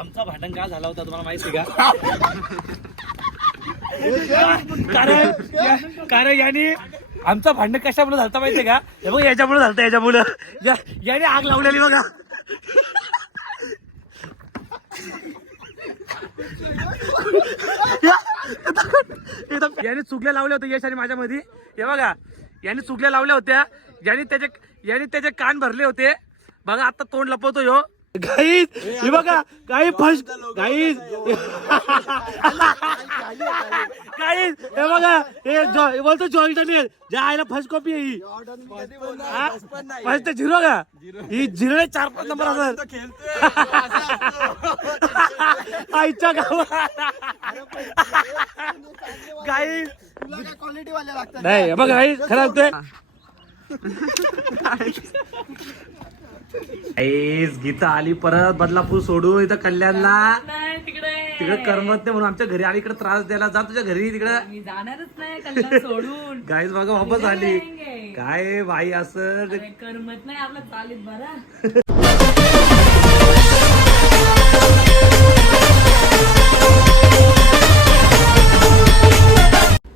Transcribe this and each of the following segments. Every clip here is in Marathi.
आमचा भांडण का झाला होता तुम्हाला माहिती आहे का? कारण या- कारण याने आमचं भांडण कशामुळे झालं माहितीये का? हे बघ याच्यामुळे झालं याच्यामुळं. या- याने आग लावलेली बघा. याने चुकल्या लावल्या होत्या यश आणि माझ्या मध्ये हे बघा याने चुकल्या लावल्या होत्या. याने त्याचे याने त्याचे कान भरले होते. बघा आता तोंड लपवतो ह्यो गाईज हे बघा काही फस गाईज गाईज हे बघा हे जॉ- बोलतो जॉर्डन ज्या आईला फर्स्ट कॉपी आहे ही. फर्स्ट झिरो का? ही झिरो चार पाच नंबर असेल. आईच्या गावात. गाईज क्वालिटी वाले लागतात? नाही बघ गाईज खरं गाईज गीता आली परत बदलापूर सोडून इथं कल्याणला. नाही तिकडे करमत नाही म्हणून आमच्या घरी आली इकडे त्रास द्यायला जा तुझ्या घरी तिकडे. जाणारच नाही कल्याण सोडून. गाईज बघा वापस आली. काय बाई असं करमत नाही आपलं चालीत बरा.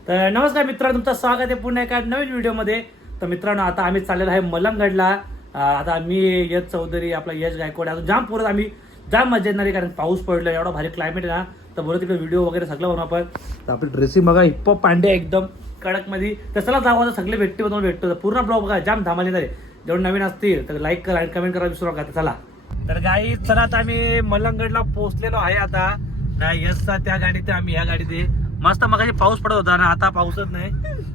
तर नमस्कार मित्रांनो तुमचं स्वागत आहे पुन्हा एका नवीन व्हिडिओमध्ये. तर मित्रांनो आता आम्ही चाललेलो आहे मलंगडला. आता मी यश चौधरी आपला यश गायकवाड आता जाम परत आम्ही जाम मजा येणार आहे कारण पाऊस पडला एवढा भारी क्लायमेट आहे ना. तर बरं तिकडे व्हिडिओ वगैरे सगळं बनवू आपण. तर आपली ड्रेसिंग बघा हिप्प पांडे एकदम कडकमध्ये. तर चला जाऊ आता सगळे भेटते बनवून भेटतो. तर पूर्ण ब्लॉग बघा जाम धामाल येणार आहे. जेवढे नवीन असतील तर लाईक करा आणि कमेंट करा विसरू नका. चला. तर गाई चला आता आम्ही मलंगडला पोहोचलेलो आहे आता. ना यशचा त्या गाडीत आहे, आम्ही ह्या गाडीत मस्त मगाशी पाऊस पडत होता ना आता पाऊसच नाही.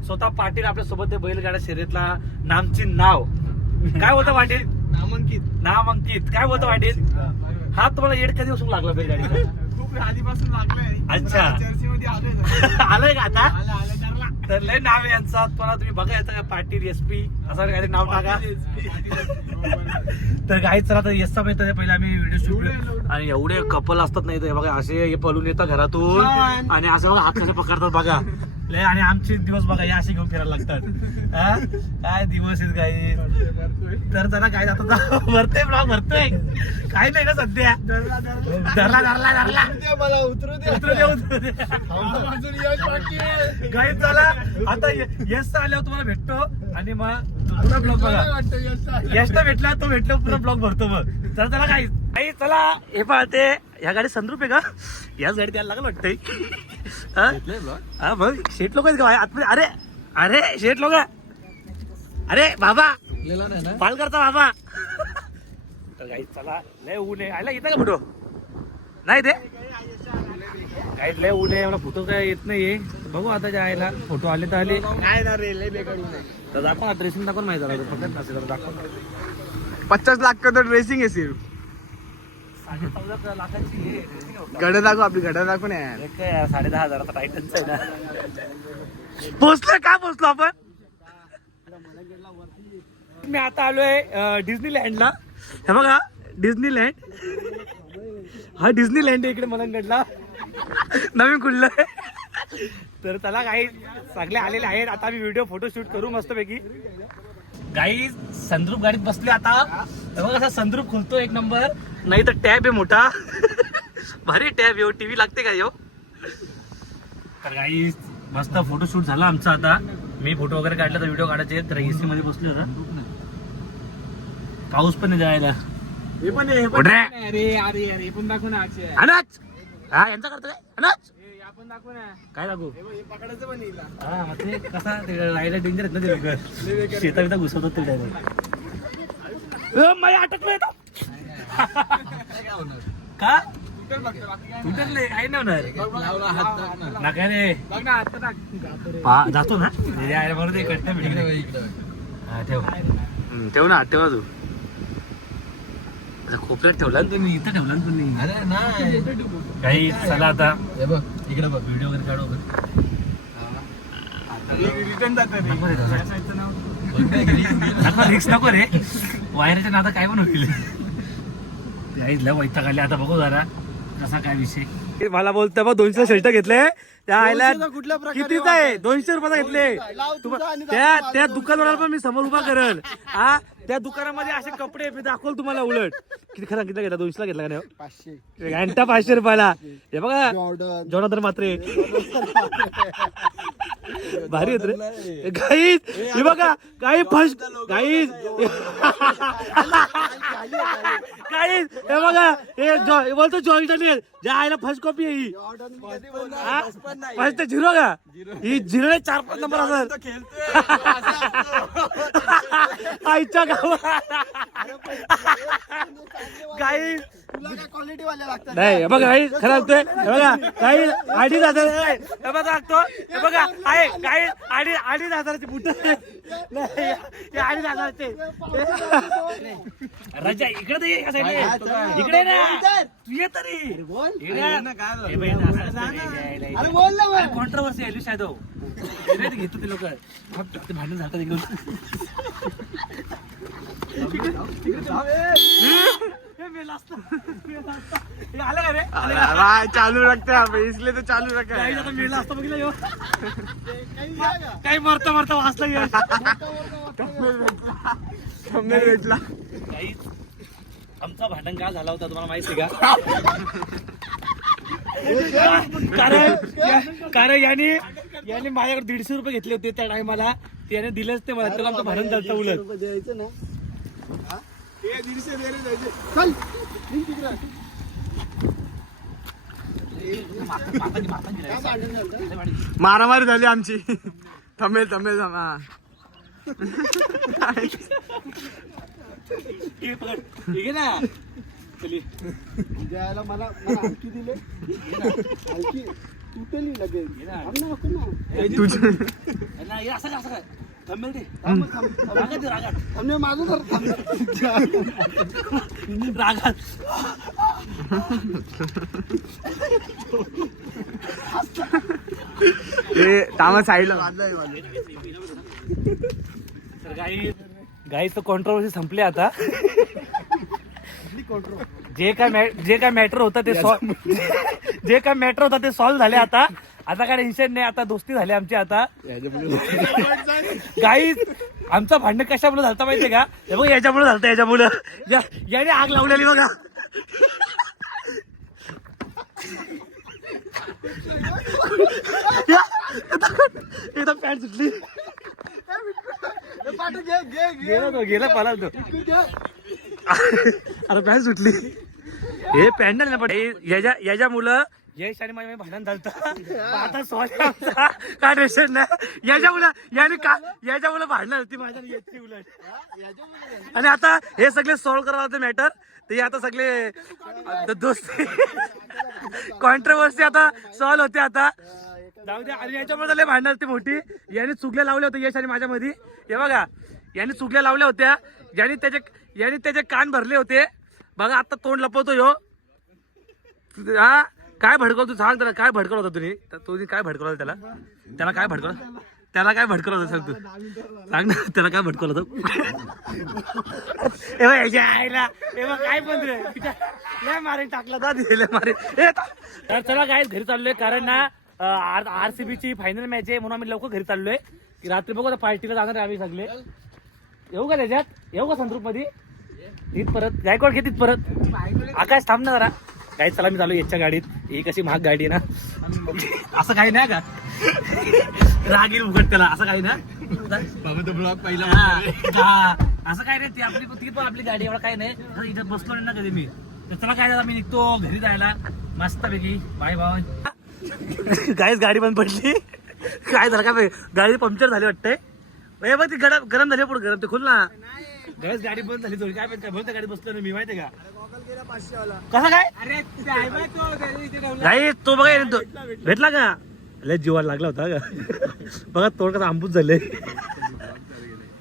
स्वतः पाटील आपल्यासोबत बैलगाड्या शर्यतला. नामची नाव. काय होतं पाटील नामांकित. नामांकित. काय होतं पाटील हा तुम्हाला कधी बसून लागला बैलगाडीचा खूप आधीपासून लागलाय. अच्छा. चर्चेमध्ये आलोय आलंय का आता? आलं आलं ठरला तर लय नाव आहे यांचा. तुम्हाला तुम्ही बघा येतं का पाटील एस पी. असं काहीतरी नाव टाका. तर काही चला तर येस येतं पहिले आम्ही व्हिडिओ शूट आणि एवढे कपल असतात नाही तर बघा असे हे पळून येतात घरातून. आणि असं बघा हात कसे पकडतात बघा. लय आणि आमचे दिवस बघा या असे घेऊन फिरायला लागतात. काय दिवस आहेत काही तर जरा काय आता भरतोय ब्लॉग भरतोय काय नाही ना सध्या. धरला धरला धरला. मला उतरू दे उतरू दे. उतरू दे काही झाला आता यश आल्यावर तुम्हाला भेटतो. आणि मग पुन्हा ब्लॉग बघा. यश तर भेटला तो भेटलो पुन्हा ब्लॉग भरतो मग. तर चला काही काही चला हे पाहते. ह्या गाडी संद्रूप आहे का? याच गाडी द्यायला लागलं वाटतंय. हा? हा मग शेट लोक आहेत का? आतमध्ये अरे अरे शेट लोक. अरे बाबा. पालघरचा बाबा. चला लय ऊन आहे. आयला येतं का फोटो? नाही ते? काही लय ऊन आहे. मला फोटो काय येत नाहीये. बघू आता जायला फोटो आले तर आले. नाही ना रे लय बेकार ऊन आहे. तर दाखव ना ड्रेसिंग दाखव ना माहिती झालं तर दाखव. ना. पचास लाख का तो ड्रेसिंग आहे सिर्फ घड्या दाखव आपली घड्या दाखव ना यार. साडे दहा हजाराचा टायटनच आहे ना. पोचलो का पोचलो आपण? मी आता आलोय अं, डिझनीलँडला हे बघा डिझनीलँड हा डिझनीलँड आहे इकडे मलंगडला. नवीन खुललंय तर चला काही सगळे आलेले आहेत. आता आम्ही व्हिडिओ फोटो शूट करू मस्तपैकी. गाई संद्रूप गाडीत बसले आता बघा असा संद्रूप खुलतो एक नंबर नाही तर टॅब आहे मोठा. भारी टॅब येऊ टीव्ही लागते का येऊ तर काही मस्त फोटोशूट झाला आमचा आता. मी फोटो वगैरे काढला तर व्हिडिओ काढायचे तर एसी मध्ये बसलो होता पाऊस पण नाही जायला. हे पण हे पण. अरे अरे अरे हे पण दाखव ना अक्षय. अनाज! हा यांचा करतो काय अनाज! हे आपण दाखव ना. काय हे बघ, हे पकडायचं पण हिला. हा मग ते कसा ते राहायला डेंजर आहेत ना ते लोक. शेतात बितात घुसवतात ते डायरेक्ट मै अटकलो येतो का? तुटेल काही नाही होणार. नाही. बघ, लाव ना, हात टाक ना. ना काय रे जातो ना हे बरोबर ते कट्टा भेटले हा ठेव. ठेव ना ठेवा तू आता खोपऱ्यात ठेवला ना तुम्ही इथं ठेवला ना तुम्ही. अरे नाही. काही चला आता. हे बघ इकडे बघ व्हिडिओ वगैरे काढू. रिटर्न जातं रे. नको रे. नको नको वायराच्या नादा काय पण होईल. आईला वैताग आले. आता बघू जरा कसा काय विषय. मला बोलतोय बघ दोनशे शर्ट घेतले. त्या प्रकारे कितीच आहे दोनशे रुपयाचा घेतले. त्या त्या. दुकानवाला पण मी समोर उभा करल. हा? त्या दुकानामध्ये असे कपडे मी दाखवल तुम्हाला उलट. किती खरा किती घेतला? दोनशेला घेतला का नाही पाचशे. घंटा पाचशे रुपयाला. हे बघा जॉर्डन. मात्रे भारी येत रे. गाईज हे बघा काही फर्स्ट गाईज गाईज हे बघा हे जॉ- बोलतो जॉर्डन आहे. ज्या आईला फर्स्ट कॉपी आहे ही. हा? फर्स्ट झिरो का? ही झिरो चार पाच नंबर असत. आईच्या गावात. गाईज नाही बघा काही खरं सांगतोय. हे बघा काही अडीच हजार हे बघा सांगतो. हे बघा आहे काही अडीच अडीच हजाराचे बुट. नाही अडीच हजाराचे रजा इकडे. इकडे ना. तू ये तरी. बोल. कॉन्ट्रोवर्सी अरे बोल ना मग. आहे घेतो ते लोक. भांडण झालं हे. हे का का? चालू रखते इसलिए तो चालू रखा. काही आता मेलं असतं बघितलं ह्यो. काही का? मरता मरता वाचला ह्यो. भेटला. काही आमचा भांडण काय झाला होता तुम्हाला माहिती आहे का? कारण कारण याने याने माझ्याकडे दीडशे रुपये घेतले होते त्या टायमाला. त्याने दिलेच ते मला. त्याला आमचं भांडण झालं उलट. रुपये द्यायचं ना. हा? दीडशे दे रे द्यायचे चल निघ तिकडं. काय भांडण झालं? मारामारी झाली आमची थंबेल थंबेल थांब, हा पकड. घे ना चली. द्यायला मला मला हलकी दिले हलकी तुटली लगेच थांब ना, नको ना. तुझ ना, हे असं? थांबेल ते. थांब, थांब, थांब. रागात आहे, रागात. थांब ना, माझं तर थांब. रागात. हे थांबा साईडला तर गाई गाईचं कॉन्ट्रोवर्सी संपले आता जे काय मॅ- जे काय मॅटर होतं ते सॉल्व जे काय मॅटर होतं ते सॉल्व्ह झाले आता आता काय टेन्शन नाही आता दोस्ती झाली आमची आता गाई आमचं भांडण कशामुळे झालं माहितीये का? हे बघ याच्यामुळे झालं याच्यामुळे. याने आग लावलेली बघा. एकदम पॅन्ट सुटली. गेला तो गेला पाला तो अरे पॅन्ट सुटली. हे पॅन्ट नाही ना पण याच्या याच्या मुलं यश आणि माझ्या भांडण झालं आता सॉरी आमचा. काय टेन्शन नाही. याच्या मुलं याने का याच्या मुलं भांडण होती माझ्या याची उलट. आणि आता हे सगळे सॉल्व्ह करावं मॅटर ते आता सगळे दोस्ती कॉन्ट्रोवर्सी आता सॉल्व्ह होते आता. जाऊ द्या आणि याच्यामुळे झाले भांडण ती मोठी. याने चुगल्या लावल्या होत्या यश आणि माझ्या मध्ये हे बघा. याने चुगल्या लावल्या होत्या. याने त्याचे याने त्याचे कान भरले होते. बघा आता तोंड लपवतो ह्यो हा? काय भडकवतो सांग त्याला काय भडकवलं होता तुम्ही तर तुम्ही काय भडकवलं त्याला? त्याला काय भडकवलं त्याला काय भडकवलं होतं सांग तू? सांग ना त्याला काय भडकवलं होतं? ए याच्या आईला ए काय पण रे. लय मारे टाकला. जा दिले मारे तर चला काय घरी चाललोय. कारण ना आर सी ची फायनल मॅच आहे म्हणून आम्ही लवकर घरी चाललोय. रात्री बघू आता पार्टीला जाणार आहे आम्ही सगळे. येऊ का त्याच्यात? येऊ का संतरूपमध्ये परत गायकवाड घेतीत परत आकाश थांब ना जरा. काय चला मी चालू याच्या गाडीत. ही कशी महाग गाडी आहे ना? असं काही नाही का? राग येईल उघड त्याला असं काही ना बाबा तो ब्लॉग पहिला. असं काय नाही ती आपली ती पण आपली गाडी एवढं काय नाही. इथं बसलो नाही ना कधी मी. तर चला काय झालं मी निघतो घरी जायला. मस्त पैकी बाय बाय. गाईच गाडी बंद पडली. काय झालं काय गाडी पंक्चर झाली वाटतंय. बघ ती गरम गरम झाली पुढे गरम ते खोल ना. गॅस गाडी बंद झाली थोडी काय पण काय बोलते गाडी बसलो ना मी माहितीये का? कसा काय? नाही तो बघा येईल तो भेटला का? लय जीवाला लागला होता का? बघा तोड कसं आंबूस झाले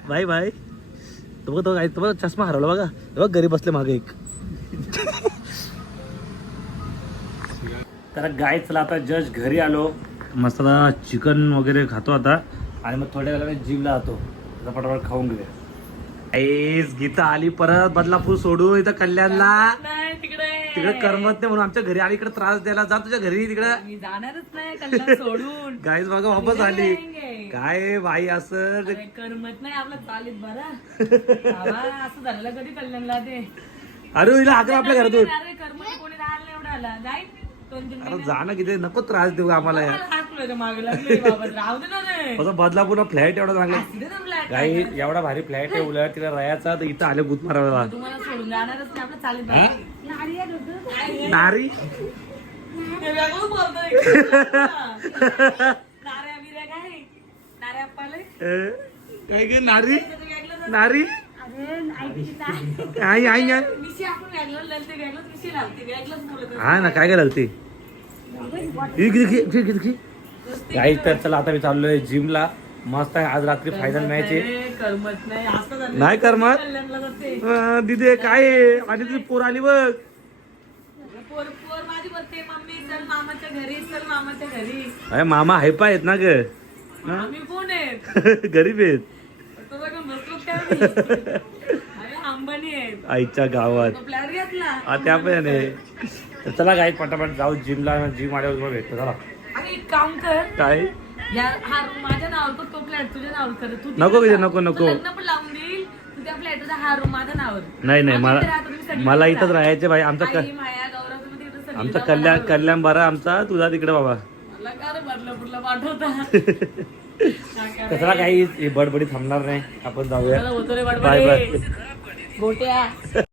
बाय बाय तो बघा तो काय तो बघा चष्मा हरवला बघा. हे बघ घरी बसले मागे एक. तर गाय चला आता जस्ट घरी आलो. मस्त चिकन वगैरे खातो आता. आणि मग थोड्या वेळाने जातो. आता पटापट खाऊन घेऊया. आईस गीता आली परत बदलापूर सोडून इथं कल्याणला. नाही तिकडे. तिकडे करमत नाही म्हणून आमच्या घरी आली इकडे त्रास द्यायला जा तुझ्या घरी तिकडे. मी जाणारच नाही कल्याण सोडून. गाईज बघा वापस आली. काय बाई असं. अरे करमत नाही आपलं चालीत बरा. बाबा, असं झालेलं कधी कल्याणला ते? अरे हिला हाकला आपल्या घरातून. अरे करमत कोणी राहिलं नाही एवढं आला जाईल अरे जा ना किती नको त्रास देऊ आम्हाला यार. हाकलोय मागे लागले बाबा. राहू दे ना रे. असं बदलापूर फ्लॅट एवढा चांगला. काही एवढा भारी फ्लॅट आहे उलट तिला राहायचा तर इथं आले गुत मारायला नारी. काय? गे नारी? नारी? आई आई असते. हा ना काय काय ते काही तर चला आता मी चाललोय जिमला. मस्त आहे आज रात्री फायनल मॅच आहे. नाही करमत? दिदे काय आहे? आणि तुझी पोर आली बघ. पोर पोर माझी बोलते मम्मी चल मामाच्या घरी चल मामाच्या घरी. अरे मामा हायपा आहेत ना ग. गरीब आहेत तो सगळं बसलो त्या आम्ही अंबानी आहेत आईच्या गावात. त्या पण आहे. चला काय पटापट जाऊ जिमला जिम आल्यावर भेटतो. चला. काम कर. काय? माझ्या नावावर तो फ्लॅट तुझ्या नावावर कर. तू नको. नको, नको. लावून देईल. तू त्या फ्लॅटचा हा रूम माझ्या नावावर. नाही नाही मला मला इथे इथंच राहा. राहायचे भाई. आमचा आमचा कल्याण कल्याण बरा आमचा तुझा तिकडे बाबा. पाठवता? चला काही बडबडी थांबणार नाही. आपण जाऊया. बाय. बाय. गोट्या.